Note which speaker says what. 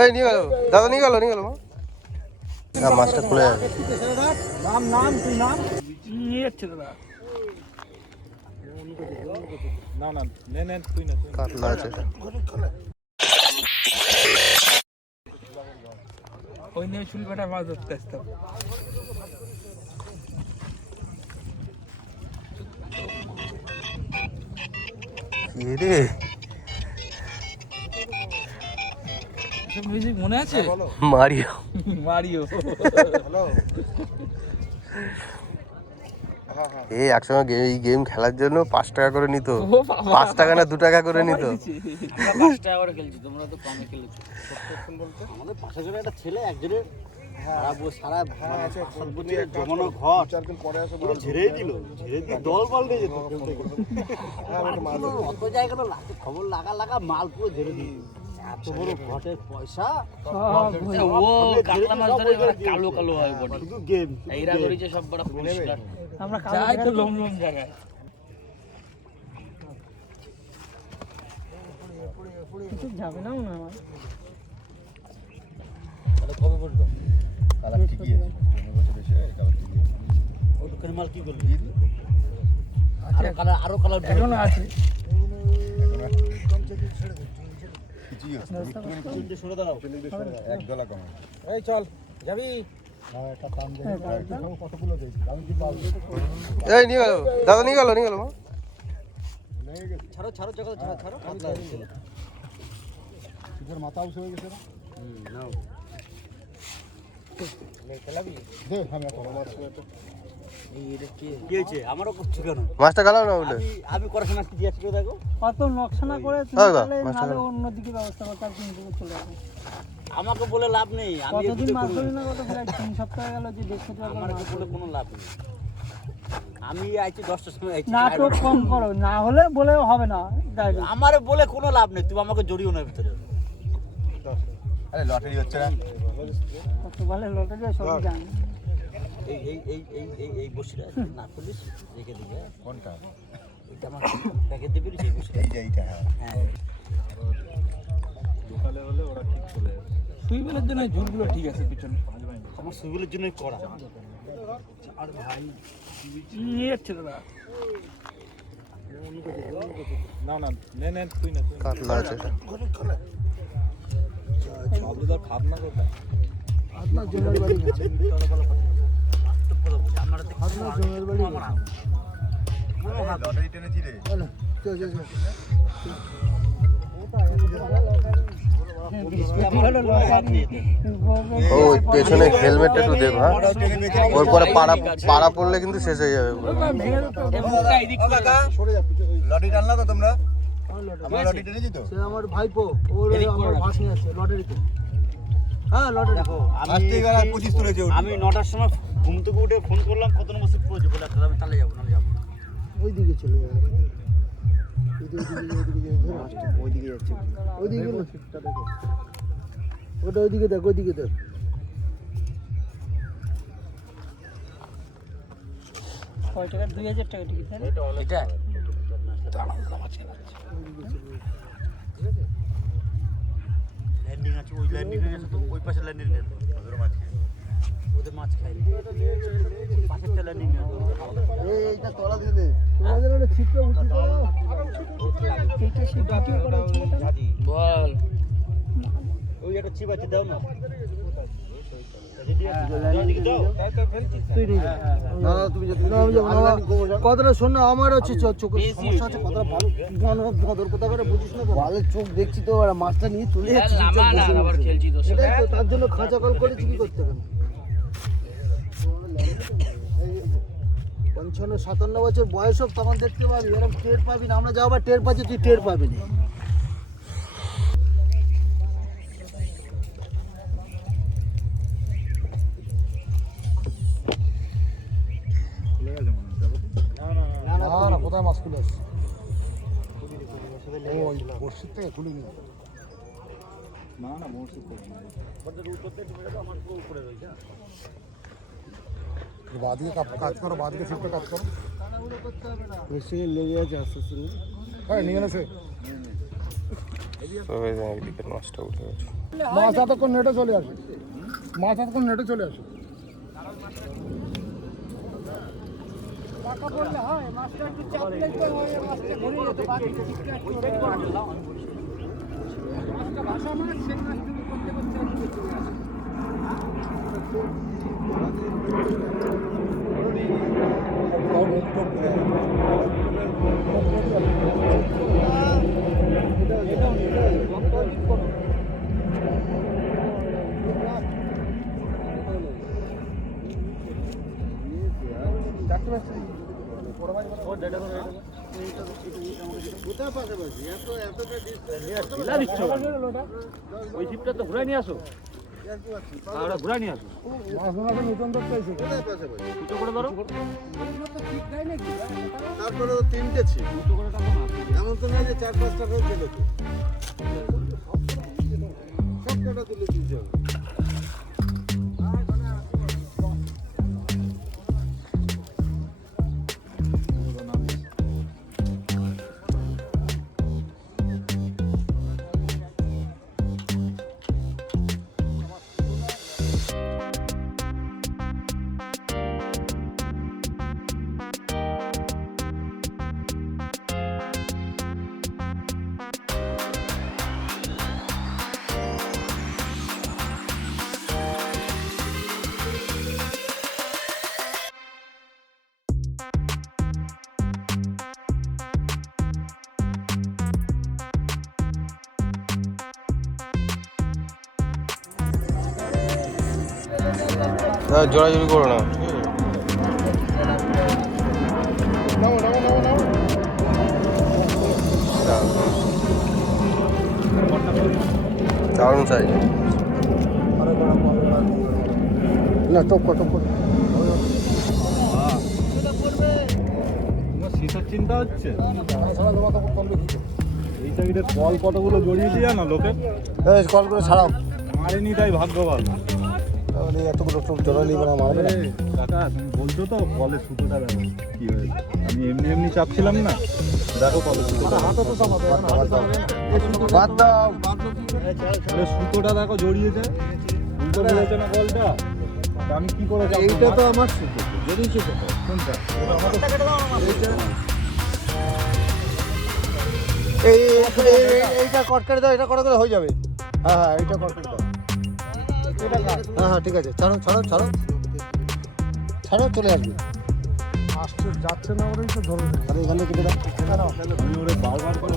Speaker 1: এই নিয়ে গেল। দাদা নিয়ে গেল নিয়ে গেল হ্যাঁ মাছটা খুলে যাবে।
Speaker 2: নাম নাম তুই নাম?
Speaker 3: নিয়ে যাচ্ছে দাদা।
Speaker 2: না না নে নে তুই না
Speaker 1: কাতলা আছে
Speaker 3: ওই নিয়ে চুল কাটা মাছ ধরতে আসতাম
Speaker 1: কি রে?
Speaker 3: মিউজিক মনে আছে?
Speaker 1: মারিও।
Speaker 3: মারিও।
Speaker 1: এই একসঙ্গে এই গেম খেলার জন্য পাঁচ টাকা করে নিত। পাঁচ টাকা না দু টাকা করে নিত।
Speaker 3: পাঁচ টাকা করে খেলছি তোমরা তো কমে খেলেছো।
Speaker 4: আমাদের পাশে জন্য একটা ছেলে একজনের সারা সারা
Speaker 2: হ্যাঁ,
Speaker 4: মানে পাঁচ সাত বছরের জমানো ঘর। ঝেড়েই দিল ঝেড়ে দিয়ে দল পাল্টে যেত খেলতে গেলে। আর পুরো অত জায়গাটা খবর লাগা লাগা মাল পুরো ঝেড়ে দিল। এত বড় ঘটের পয়সা?
Speaker 3: ও কাতলা মাছ ধরে কালো কালো হয় বডি
Speaker 4: শুধু গেম
Speaker 3: এইরা ধরেছে সব বড় পরিষ্কার আমরা যাই তো লোম লোম জায়গায়। যাবে না মনে হয়।
Speaker 4: ওই দোকানের মাল কি করলি আরও কালার আরও কালার
Speaker 3: এখনও আছে।
Speaker 4: সরে দাঁড়াও।
Speaker 2: এই চল যাবি?
Speaker 1: এই নিয়ে গেল। দাদা নিয়ে গেল নিয়ে গেল
Speaker 4: ছাড়ো ছাড়ো ছাড়ো ছাড়ো ছাড়ো। কাতলা
Speaker 2: মাথা উঠে গেছে না?
Speaker 4: হুম, নাও।
Speaker 2: দে আমি একটা মাছ।
Speaker 1: মাছটা খেলাও না? বলে
Speaker 4: আমি আমি করার সময় কি দিয়েছি দেখো
Speaker 5: অত নকশানা করে তুমি
Speaker 1: হ্যাঁ গা,
Speaker 5: তাহলে
Speaker 1: মাস্টার
Speaker 5: নাহলে
Speaker 1: গেল।
Speaker 5: অন্যদিকে ব্যবস্থা করতে আর তুমি চলে যাবে।
Speaker 4: আমাকে বলে লাভ নেই আমি
Speaker 5: কতদিন মাছ ধরি না কত প্রায় তিন সপ্তাহ গেল যে দেখতে পারব
Speaker 4: আমার বলে কোনো লাভ নেই। আমি আইছি দশটার সময় আইছি
Speaker 5: নাটক কম করো না হলে বলে হবে না
Speaker 4: বলে কোনো লাভ নেই তুমি আমাকে জড়িও না ভিতরে।
Speaker 2: আরে লটারি হচ্ছে না।
Speaker 5: কত বলে লটারি সবই জানি।
Speaker 4: এই এই এই এই এই এই বসিটা না খুলিস রেখে দিবে
Speaker 2: কোনটা?
Speaker 4: এটা আমার দিবি বসিটা।
Speaker 2: এই যে এইটা হ্যাঁ।
Speaker 4: হ্যাঁ।
Speaker 2: হলে ওরা ঠিক যাবে
Speaker 3: সুইবেলের জন্য ঝুলগুলো ঠিক আছে পিছনে।
Speaker 4: আমার সিভিলের জন্যই করা।
Speaker 3: নিয়ে যাচ্ছে দাদা।
Speaker 2: না না নে নে তুই না তুই
Speaker 1: কাতলা আছে।
Speaker 2: বাবুদা খাব না কোথায়
Speaker 1: ওই পেছনে হেলমেটটা একটু দেব হ্যাঁ ওর পরে পাড়া পাড়া পড়লে কিন্তু শেষ হয়ে যাবে।
Speaker 2: লটারি টানলা তো তোমরা আমরা
Speaker 5: ভাইপো ওর আমার ভাসনি আছে লটারিতে লটারি
Speaker 4: দেখো
Speaker 2: আজ
Speaker 4: আমি
Speaker 2: থেকে আর পঁচিশ তুলেছে
Speaker 4: আমি নটার সময় ঘুম থেকে উঠে ফোন করলাম কত নম্বর সিট পড়েছে বলে একটা আমি তাহলে যাব না যাব।
Speaker 5: ওই দিকে চলে যাবে ওইদিকে যাচ্ছে ওইদিকে ওটা ওইদিকে দেখ ওইদিকে দেখ কয় টাকা দুই হাজার টাকা টিকিট
Speaker 4: এটা ল্যান্ডিং আছে ওই ল্যান্ডিং আছে তো ওই পাশে ল্যান্ডিং নেই ওদের মাছ খাই। পাশেরটা ল্যান্ডিং নেই
Speaker 2: এইটা তলা দিয়ে
Speaker 5: তোমাদের ওটা ছিটটা উঠে এইটা সে ভিডিও করা
Speaker 3: বল।
Speaker 4: ওই একটা চিপ আছে দাও না। রেডি আছে? দাও দিকে দাও
Speaker 5: তুই নিয়ে যা।
Speaker 2: না না তুমি
Speaker 5: না, আমি যাব না, আমার- কথাটা শোন না আমার হচ্ছে চোখ চোখের সমস্যা আছে কথাটা ভালো। ভালো- কথা করে বুঝিস না ভালো চোখ দেখছি তো মাছটা নিয়ে চলে যাচ্ছি তার জন্য খাঁচা কল করেছি কি করতে হবে? পঞ্চান্ন সাতান্ন বছর বয়স হোক তখন দেখতে পাবি এরকম টের পাবি না। আমরা যাও আবার টের পাচ্ছি তুই টের পাবি না।
Speaker 2: না না কোথায় মাছ খুলে আসছে? ওই থেকে খুলে নিয়ে না না থেকে বাদিকে কাজ করো বাদিকে শিফটে কাজ করো
Speaker 5: মেশিনে লেগে আছে আস্তে আস্তে
Speaker 2: হ্যাঁ নিয়ে নেছে
Speaker 1: তো এই যে একদিকে মাছটা উঠে গেছে
Speaker 2: মাছ এতক্ষণ নেটে চলে আসে মাছ এতক্ষণ নেটে চলে আসে
Speaker 4: ওই জিপটা তো ঘুরে নিয়ে আসো আর ওটা ঘুরে নিয়ে আসো
Speaker 5: তারপরে তিনটে ছিল। এমন তো নয় যে চার পাঁচটা করে দিল তো সব কটা তুলে দিতে
Speaker 1: জোড়াজুড়ি করো না।
Speaker 2: নাও নাও নাও নাও
Speaker 1: দারুণ সাইজ
Speaker 2: না টপ কর টপ
Speaker 4: শীতের চিন্তা হচ্ছে। এই সাইডে কল কতগুলো জড়িয়েছে জানো লোকে?
Speaker 2: এই কল করে ছাড়াও।
Speaker 4: মারেনি তাই ভাগ্য ভালো
Speaker 2: তাহলে এতগুলো টপ জড়ালি করে মারবে না
Speaker 4: কাকা তুমি বলছো তো কলের সুতোটা দেখো কি হয়েছে? আমি এমনি এমনি চাপছিলাম না। দেখো কলের সুতোটা
Speaker 2: হাতে তো
Speaker 1: বাদ দাও।
Speaker 4: সুতোটা দেখো জড়িয়েছে না কলটা? আমি কি করে
Speaker 5: এইটা তো আমার সুতো।
Speaker 4: কোনটা?
Speaker 2: এইটা কট করে দাও এটা কট করে হয়ে যাবে। হ্যাঁ হ্যাঁ এইটা কট করে দাও। হ্যাঁ হ্যাঁ ঠিক আছে। ছাড়ো ছাড়ো ছাড়ো। ছাড়ো চলে আসবে। আসছে যাচ্ছে না ওরাই তো ধরবে। আরে এখানে কেটে দাও।
Speaker 4: বারবার করে